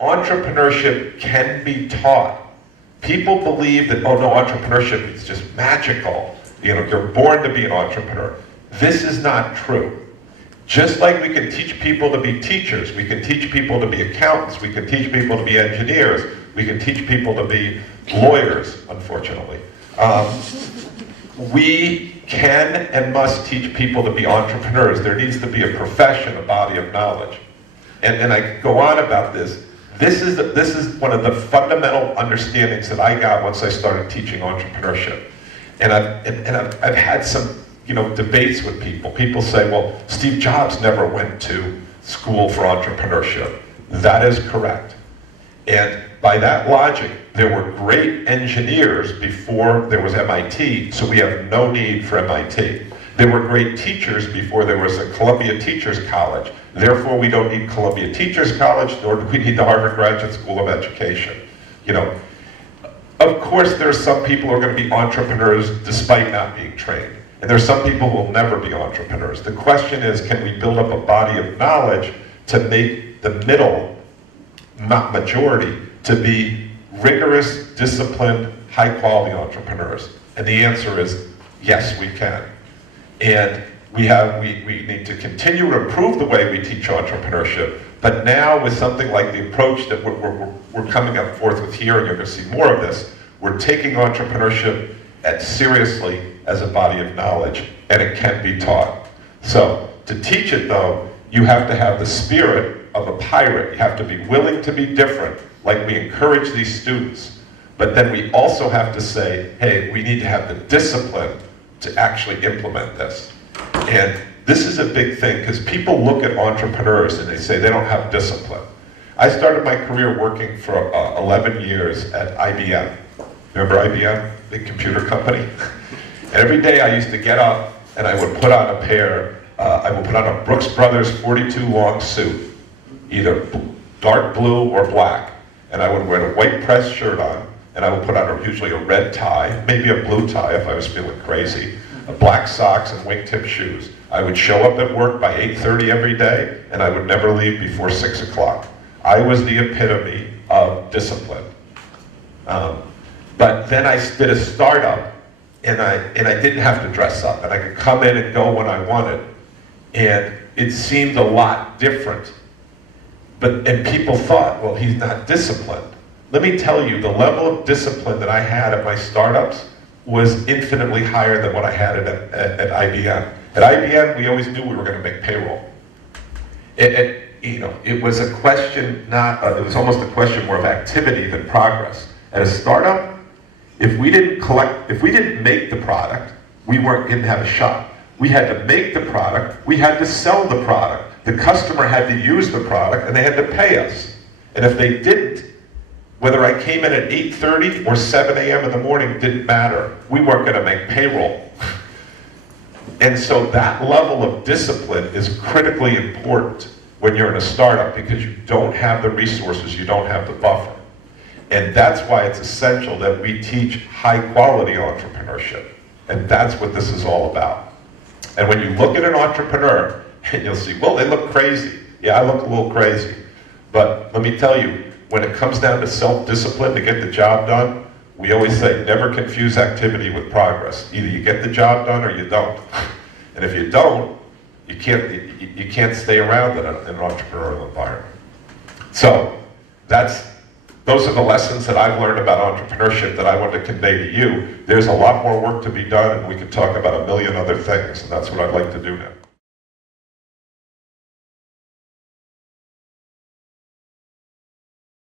Entrepreneurship can be taught. People believe that, oh no, entrepreneurship is just magical. You know, you're born to be an entrepreneur. This is not true. Just like we can teach people to be teachers, we can teach people to be accountants, we can teach people to be engineers, we can teach people to be lawyers, unfortunately. We can and must teach people to be entrepreneurs. There needs to be a profession, a body of knowledge. And I go on about this. This is one of the fundamental understandings that I got once I started teaching entrepreneurship. And I've had some debates with people. People say, well, Steve Jobs never went to school for entrepreneurship. That is correct. And by that logic, there were great engineers before there was MIT, so we have no need for MIT. There were great teachers before there was a Columbia Teachers College. Therefore, we don't need Columbia Teachers College, nor do we need the Harvard Graduate School of Education. Of course, there are some people who are going to be entrepreneurs despite not being trained. And there are some people who will never be entrepreneurs. The question is, can we build up a body of knowledge to make the middle, not majority, to be rigorous, disciplined, high-quality entrepreneurs? And the answer is, yes, we can. And we need to continue to improve the way we teach entrepreneurship, but now with something like the approach that we're coming up forth with here, and you're going to see more of this, we're taking entrepreneurship seriously as a body of knowledge, and it can be taught. So, to teach it though, you have to have the spirit of a pirate. You have to be willing to be different, like we encourage these students. But then we also have to say, hey, we need to have the discipline to actually implement this. And this is a big thing, because people look at entrepreneurs and they say they don't have discipline. I started my career working for 11 years at IBM. Remember IBM, big computer company? And every day I used to get up and I would put on a Brooks Brothers 42 long suit, either dark blue or black. And I would wear a white press shirt on, and I would put on usually a red tie, maybe a blue tie if I was feeling crazy, black socks and wingtip shoes. I would show up at work by 8:30 every day, and I would never leave before 6 o'clock. I was the epitome of discipline. But then I did a startup, and I didn't have to dress up, and I could come in and go when I wanted. And it seemed a lot different. And people thought, well, he's not disciplined. Let me tell you, the level of discipline that I had at my startups was infinitely higher than what I had at IBM. At IBM, we always knew we were going to make payroll. It was a question, it was almost a question more of activity than progress. At a startup, if we didn't make the product, we didn't have a shot. We had to make the product, we had to sell the product. The customer had to use the product, and they had to pay us. And if they didn't, whether I came in at 8:30 or 7 a.m. in the morning didn't matter. We weren't going to make payroll. And so that level of discipline is critically important when you're in a startup, because you don't have the resources, you don't have the buffer. And that's why it's essential that we teach high-quality entrepreneurship. And that's what this is all about. And when you look at an entrepreneur, and you'll see, well, they look crazy. Yeah, I look a little crazy. But let me tell you, when it comes down to self-discipline to get the job done, we always say, never confuse activity with progress. Either you get the job done or you don't. And if you don't, you can't stay around in an entrepreneurial environment. So those are the lessons that I've learned about entrepreneurship that I want to convey to you. There's a lot more work to be done, and we could talk about a million other things, and that's what I'd like to do now.